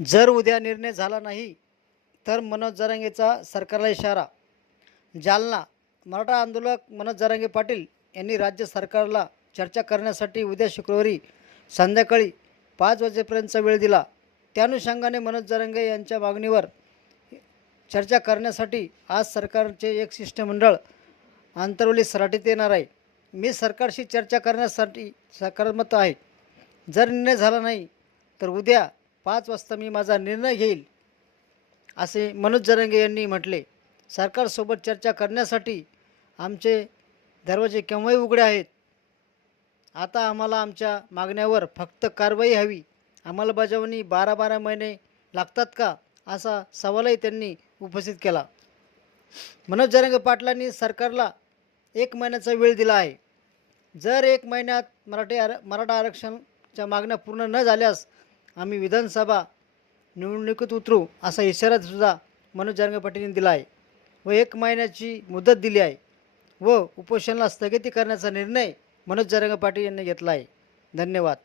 जर उद्या निर्णय झाला नाही तर मनोज जरांगेचा सरकारला इशारा. जालना मराठा आंदोलक मनोज जरांगे पाटील यांनी राज्य सरकारला चर्चा करण्यासाठी उद्या शुक्रवारी संध्याकाळी पाच वाजेपर्यंतचा वेळ दिला. त्या अनुषंगाने मनोज जरांगे यांच्या मागणीवर चर्चा करण्यासाठी आज सरकारचे एक शिष्टमंडळ आंतरवली सराटीत येणार आहे. मी सरकारशी चर्चा करण्यासाठी सकारात्मक आहे. जर निर्णय झाला नाही तर उद्या पाच वाजता मी माझा निर्णय घेईल असे मनोज जरंगे यांनी म्हटले. सरकारसोबत चर्चा करण्यासाठी आमचे दरवाजे केव्हाही उघडे आहेत. आता आम्हाला आमच्या मागण्यावर फक्त कारवाई हवी. अंमलबजावणी बारा बारा महिने लागतात का असा सवालही त्यांनी उपस्थित केला. मनोज जरंगे पाटलांनी सरकारला एक महिन्याचा वेळ दिला आहे. जर एक महिन्यात मराठी आर मराठा आरक्षणच्या मागण्या पूर्ण न झाल्यास आम्ही विधानसभा निवडणुकीत उतरू असा इशारासुद्धा मनोज जारंगपाटींनी दिला आहे. व एक महिन्याची मुदत दिली आहे. व उपोषणाला स्थगिती करण्याचा निर्णय मनोज जारंगपाटी पाटील यांनी घेतला आहे. धन्यवाद.